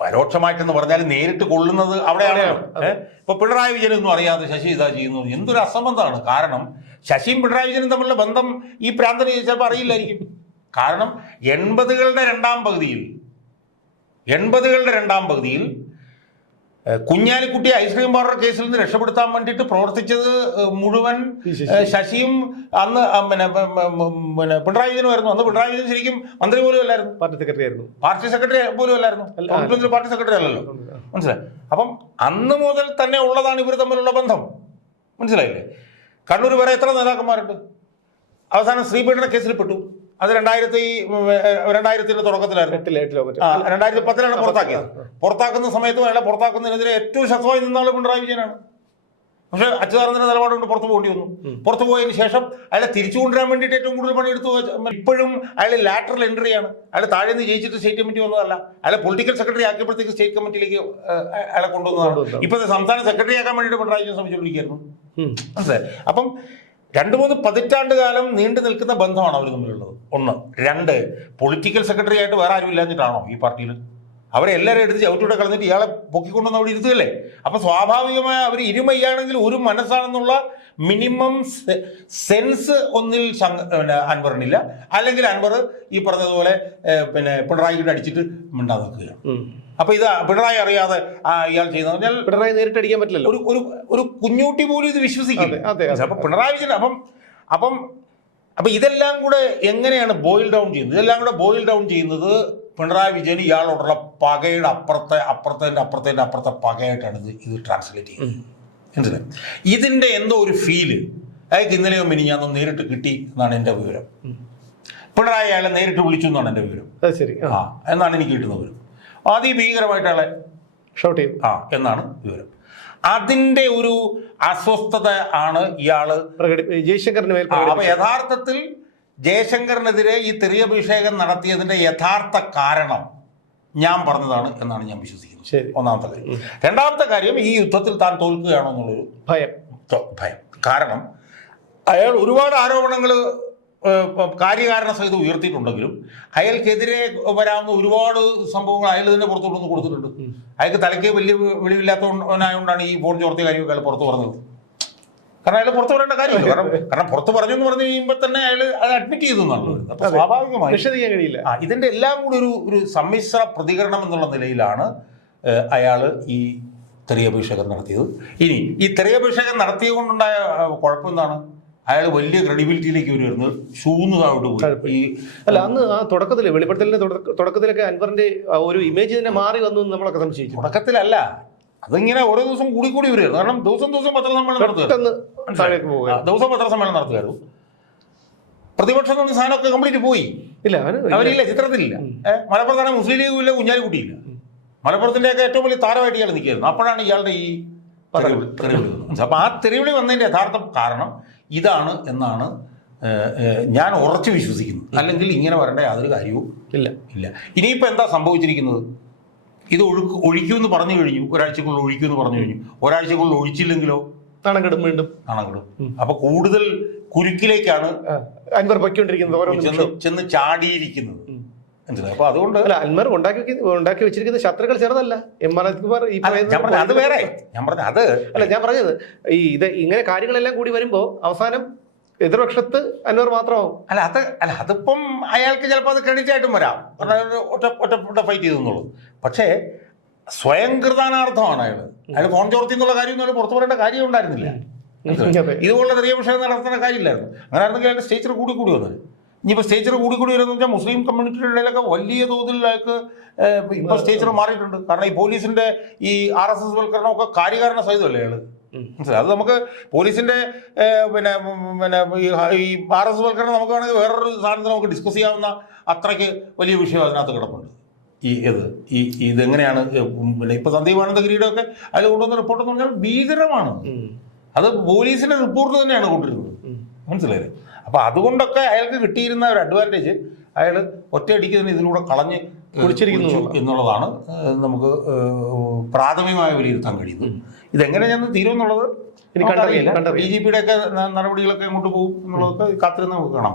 പരോക്ഷമായിട്ടെന്ന് പറഞ്ഞാൽ നേരിട്ട് കൊള്ളുന്നത് അവിടെയാണ്? ഇപ്പൊ പിണറായി വിജയനൊന്നും അറിയാതെ ശശി ഇതാ ചെയ്യുന്നു. എന്തൊരു അസംബന്ധമാണ്. കാരണം ശശിയും പിണറായി വിജയനും തമ്മിലുള്ള ബന്ധം ഈ പ്രാന്തന് ചിലപ്പോൾ അറിയില്ലായിരിക്കും. കാരണം എൺപതുകളുടെ രണ്ടാം പകുതിയിൽ എൺപതുകളുടെ രണ്ടാം പകുതിയിൽ ഏഹ്, കുഞ്ഞാലിക്കുട്ടി ഐസ്ക്രീം പാർലർ കേസിൽ നിന്ന് രക്ഷപ്പെടുത്താൻ വേണ്ടിയിട്ട് പ്രവർത്തിച്ചത് മുഴുവൻ ശശിയും അന്ന് പിന്നെ പിന്നെ പിണറായി വിജയനുമായിരുന്നു അന്ന് പിണറായി വിജയൻ ശരിക്കും മന്ത്രി പോലും അല്ലായിരുന്നു. പാർട്ടി സെക്രട്ടറി ആയിരുന്നു. പാർട്ടി സെക്രട്ടറി പോലും അല്ലായിരുന്നു. മുഖ്യമന്ത്രി പാർട്ടി സെക്രട്ടറി അല്ലല്ലോ. മനസ്സിലായി? അപ്പം അന്ന് മുതൽ തന്നെ ഉള്ളതാണ് ഇവർ തമ്മിലുള്ള ബന്ധം. മനസ്സിലായില്ലേ? കണ്ണൂർ വരെ എത്ര നേതാക്കന്മാരുണ്ട്? അവസാനം ശ്രീപീഠന കേസിൽ പെട്ടു. അത് രണ്ടായിരത്തി രണ്ടായിരത്തിന്റെ തുടക്കത്തിലായിരുന്നു. രണ്ടായിരത്തി പത്തിലാണ് പുറത്താക്കിയത്. പുറത്താക്കുന്ന സമയത്തും അയാളെ പുറത്താക്കുന്നതിനെതിരെ ഏറ്റവും ശക്തമായി നിന്ന പിണറായി വിജയനാണ്. പക്ഷെ അച്യുതാനന്ദന്റെ നിലപാടുകൊണ്ട് പുറത്തു പോകേണ്ടി വന്നു. പുറത്തു പോയതിന് ശേഷം അയാളെ തിരിച്ചു കൊണ്ടുവരാൻ വേണ്ടിയിട്ട് ഏറ്റവും കൂടുതൽ പണിയെടുത്തു ഇപ്പോഴും അയാൾ ലാറ്ററൽ ആണ്. അയാൾ താഴെ നിന്ന് ജയിച്ചിട്ട് സ്റ്റേറ്റ് കമ്മിറ്റി വന്നതല്ല. അയാളെ പൊളിറ്റിക്കൽ സെക്രട്ടറി ആക്കിയപ്പോഴത്തേക്ക് സ്റ്റേറ്റ് കമ്മിറ്റിയിലേക്ക് അയാളെ കൊണ്ടുവന്നതാണ്. ഇപ്പൊ ഇപ്പോഴത്തെ സംസ്ഥാന സെക്രട്ടറി ആക്കാൻ വേണ്ടിയിട്ട് പിണറായി വിജയൻ ശ്രമിച്ചുകൊണ്ടിരിക്കുകയായിരുന്നു. ഉം. അപ്പം രണ്ട് മൂന്ന് പതിറ്റാണ്ട് കാലം നീണ്ടു നിൽക്കുന്ന ബന്ധമാണ് അവർ തമ്മിലുള്ളത്. ഒന്ന്. രണ്ട് പൊളിറ്റിക്കൽ സെക്രട്ടറി ആയിട്ട് വേറെ ആരും ഇല്ലാഞ്ഞിട്ടാണോ ഈ പാർട്ടിയിൽ അവരെ എല്ലാവരും എടുത്ത് ചവിട്ടിവിടെ കളഞ്ഞിട്ട് ഇയാളെ പൊക്കിക്കൊണ്ടുവന്ന് അവിടെ ഇരുത്തുകയല്ലേ? അപ്പൊ സ്വാഭാവികമായ അവർ ഇരുമയ്യാണെങ്കിൽ ഒരു മനസ്സാണെന്നുള്ള മിനിമം സെൻസ് ഒന്നിൽ പിന്നെ അൻവറിനില്ല. അല്ലെങ്കിൽ അൻവർ ഈ പറഞ്ഞതുപോലെ പിന്നെ പിണറായിയുടെ അടിച്ചിട്ട് മിണ്ടാതെ നിൽക്കുകയാണ് ഉം. അപ്പൊ ഇത് പിണറായി അറിയാതെ ഇയാൾ ചെയ്യുന്നത് പറഞ്ഞാൽ പിണറായി നേരിട്ട് അടിക്കാൻ പറ്റില്ല ഒരു ഒരു ഒരു കുഞ്ഞൂട്ടി പോലും ഇത് വിശ്വസിക്കില്ല. അപ്പൊ പിണറായി വിജയൻ അപ്പം അപ്പം അപ്പൊ ഇതെല്ലാം കൂടെ എങ്ങനെയാണ് ബോയിൽ ഡൗൺ ചെയ്യുന്നത്? ഇതെല്ലാം കൂടെ ബോയിൽ ഡൗൺ ചെയ്യുന്നത് പിണറായി വിജയൻ ഇയാളോടുള്ള പകയുടെ അപ്പുറത്തെ അപ്പുറത്തെ അപ്പുറത്തെ അപ്പുറത്തെ പകയായിട്ടാണ് ഇത് ഇത് ട്രാൻസ്ലേറ്റ് ചെയ്യുന്നത് മനസ്സിലായി? ഇതിന്റെ എന്തോ ഒരു ഫീൽ അയാൾക്ക് ഇന്നലെയോ മിനിഞ്ഞാന്നോ നേരിട്ട് കിട്ടി എന്നാണ് എന്റെ വിവരം. പിണറായി അയാളെ നേരിട്ട് വിളിച്ചു എന്നാണ് എന്റെ വിവരം. ശരി. ആ. എന്നാണ് എനിക്ക് കിട്ടുന്ന വിവരം. അതിഭീകരമായിട്ട് അയാളെ ഷോട്ട് ചെയ്തു. ആ എന്നാണ് വിവരം. അതിന്റെ ഒരു അസ്വസ്ഥത ആണ് ഇയാൾ ജയശങ്കറിന് അപ്പൊ യഥാർത്ഥത്തിൽ ജയശങ്കറിനെതിരെ ഈ തെറിയഭിഷേകം നടത്തിയതിന്റെ യഥാർത്ഥ കാരണം ഞാൻ പറഞ്ഞതാണ് എന്നാണ് ഞാൻ വിശ്വസിക്കുന്നത്. ഒന്നാമത്തെ കാര്യം രണ്ടാമത്തെ കാര്യം ഈ യുദ്ധത്തിൽ താൻ തോൽക്കുകയാണോ എന്നുള്ളൊരു ഭയം. ഭയം. കാരണം അയാൾ ഒരുപാട് ആരോപണങ്ങൾ കാര്യകാരണ സഹിതം ഉയർത്തിയിട്ടുണ്ടെങ്കിലും അയാൾക്കെതിരെ വരാവുന്ന ഒരുപാട് സംഭവങ്ങൾ അയാൾ തന്നെ പുറത്തു കൊടുത്തിട്ടുണ്ട്. അയാൾക്ക് തലയ്ക്ക് വലിയ വെളിവില്ലാത്തവനായതുകൊണ്ടാണ് ഈ ഫോൺ ചോർത്തിയ കാര്യമൊക്കെ അയാൾ പുറത്തു പറഞ്ഞത്. കാരണം അയാൾ പുറത്ത് പറയേണ്ട കാര്യമില്ല. കാരണം കാരണം പുറത്ത് പറഞ്ഞു എന്ന് പറഞ്ഞു കഴിയുമ്പോൾ തന്നെ അയാൾ അത് അഡ്മിറ്റ് ചെയ്തു എന്നുള്ളത് അപ്പൊ സ്വാഭാവികമായി കഴിയില്ല. ആ ഇതിന്റെ എല്ലാം കൂടി ഒരു ഒരു സമ്മിശ്ര പ്രതികരണം എന്നുള്ള നിലയിലാണ് അയാൾ ഈ തെറിയഭിഷേകം നടത്തിയത്. ഇനി ഈ തെറിയഭിഷേകം നടത്തിയത് കൊണ്ടുണ്ടായ കുഴപ്പം എന്താണ് അയാൾ വലിയ ക്രെഡിബിലിറ്റിയിലേക്ക് വരുന്നത് ഷൂന്ന് താഴോട്ട് പോയി. അല്ല അന്ന് ആ തുടക്കത്തിൽ വെളിപ്പെടുത്തലിന്റെ തുടക്ക- തുടക്കത്തിലൊക്കെ അൻവറിന്റെ ഒരു ഇമേജ് തന്നെ മാറി വന്നു നമ്മളൊക്കെ സംശയിച്ചു. തുടക്കത്തിലല്ല. അതിങ്ങനെ ഓരോ ദിവസം കൂടി കൂടി വരുമായിരുന്നു കാരണം ദിവസം ദിവസം പത്രസമ്മേളനം നടത്തുക. ദിവസം പത്രസമ്മേളനം നടത്തുകയായിരുന്നു. പ്രതിപക്ഷം എന്ന സാധനമൊക്കെ കംപ്ലീറ്റ് പോയി. ഇല്ല അവരില്ല ചിത്രത്തിലില്ല. മലപ്പുറത്താണ് മുസ്ലിം ലീഗും ഇല്ല കുഞ്ഞാലിക്കുട്ടിയില്ല മലപ്പുറത്തിന്റെ ഒക്കെ ഏറ്റവും വലിയ താരമായിട്ട് ഇയാൾ നിൽക്കുകയായിരുന്നു. അപ്പോഴാണ് ഇയാളുടെ ഈ തെറിവിളി. വന്നത്. അപ്പൊ ആ തെറിവിളി വന്നതിന്റെ യഥാർത്ഥ കാരണം ഇതാണ് എന്നാണ് ഞാൻ ഉറച്ചു വിശ്വസിക്കുന്നത്. അല്ലെങ്കിൽ ഇങ്ങനെ വരേണ്ട യാതൊരു കാര്യവും ഇല്ല. ഇല്ല. ഇനിയിപ്പോൾ എന്താ സംഭവിച്ചിരിക്കുന്നത്? ഇത് ഒഴുക്ക് ഒഴിക്കുമെന്ന് പറഞ്ഞു കഴിഞ്ഞു. ഒരാഴ്ചക്കുള്ളിൽ ഒഴിക്കുമെന്ന് പറഞ്ഞു കഴിഞ്ഞു. ഒരാഴ്ചക്കുള്ളിൽ ഒഴിച്ചില്ലെങ്കിലോ? നാണം വീണ്ടും. കാണപ്പെടും അപ്പൊ കൂടുതൽ കുരുക്കിലേക്കാണ് അൻവർ പൊയ്ക്കൊണ്ടിരിക്കുന്നത് ഓരോ ചെന്ന് ചാടിയിരിക്കുന്നത്. അപ്പൊ അതുകൊണ്ട് അല്ല അൻവർ ഉണ്ടാക്കി ഉണ്ടാക്കി വെച്ചിരിക്കുന്ന ശത്രുക്കൾ ചെറുതല്ല. എം ആർ അക്ബർ ഈ പറയുന്നത് അത് വേറെ. ഞാൻ പറഞ്ഞത് അത് അല്ല ഞാൻ പറഞ്ഞത് ഈ ഇത് ഇങ്ങനെ കാര്യങ്ങളെല്ലാം കൂടി വരുമ്പോ അവസാനം എതിർപക്ഷത്ത് അൻവർ മാത്രമാവും. അല്ല അത് അല്ല അതിപ്പം അയാൾക്ക് ചിലപ്പോൾ അത് ക്രെഡിറ്റ് ആയിട്ടും വരാം. അയാൾ ഒറ്റ ഒറ്റ ഒറ്റ ഫൈറ്റ് ചെയ്തെന്നുള്ളൂ പക്ഷേ സ്വയം കൃതാനാർത്ഥമാണ് അയാൾ അയാൾ ഫോൺ ചോർത്തി എന്നുള്ള കാര്യം ഒന്നും അയാൾ പുറത്തു പറയേണ്ട കാര്യം ഉണ്ടായിരുന്നില്ല. ഇതുപോലുള്ള ചെറിയ വിഷയം നടത്തുന്ന കാര്യമില്ലായിരുന്നു. അങ്ങനെ ആയിരുന്നെങ്കിൽ അയാൾ സ്റ്റേച്ചർ കൂടി കൂടി വന്നത്. ഇനിയിപ്പോൾ സ്റ്റേച്ചർ കൂടി കൂടി വരുന്നത് വെച്ചാൽ മുസ്ലിം കമ്മ്യൂണിറ്റിയുടെ ഇടയിലൊക്കെ വലിയ തോതിൽ അയാൾക്ക് ഇപ്പോൾ സ്റ്റേച്ചർ മാറിയിട്ടുണ്ട്. കാരണം ഈ പോലീസിന്റെ ഈ ആർ എസ് എസ് വൽക്കരണമൊക്കെ കാര്യകാരണ സഹിതമല്ലേ മനസ്സിലായോ? അത് നമുക്ക് പോലീസിന്റെ പിന്നെ പിന്നെ ഈ ആർ എസ് വൽക്കരണം നമുക്ക് വേണമെങ്കിൽ വേറൊരു സാധനത്തിൽ നമുക്ക് ഡിസ്കസ് ചെയ്യാവുന്ന അത്രയ്ക്ക് വലിയ വിഷയം അതിനകത്ത് കിടപ്പുണ്ട്. ഈ ഇത് ഈ ഇതെങ്ങനെയാണ് പിന്നെ ഇപ്പൊ സന്ദീപ് ആനന്ദഗിരിയുടെയൊക്കെ അതിൽ കൊണ്ടുവന്ന റിപ്പോർട്ട് എന്ന് പറഞ്ഞാൽ ഭീകരമാണ്. അത് പോലീസിന്റെ റിപ്പോർട്ട് തന്നെയാണ് കൊണ്ടിരുന്നത് മനസ്സിലായത് അപ്പൊ അതുകൊണ്ടൊക്കെ അയാൾക്ക് കിട്ടിയിരുന്ന ഒരു അഡ്വാന്റേജ് അയാൾ ഒറ്റയടിക്ക് തന്നെ ഇതിലൂടെ കളഞ്ഞ് കുടിച്ചിരിക്കുന്നു എന്നുള്ളതാണ് നമുക്ക് പ്രാഥമികമായി വിലയിരുത്താൻ കഴിയുന്നത്. ഇതെങ്ങനെ ഞാൻ തീരുമെന്നുള്ളത് ഇനി ബി ജെ. പിയുടെ ഒക്കെ നടപടികളൊക്കെ അങ്ങോട്ട് പോകും എന്നുള്ളതൊക്കെ കാത്തിരുന്ന് നമുക്ക് കാണാം.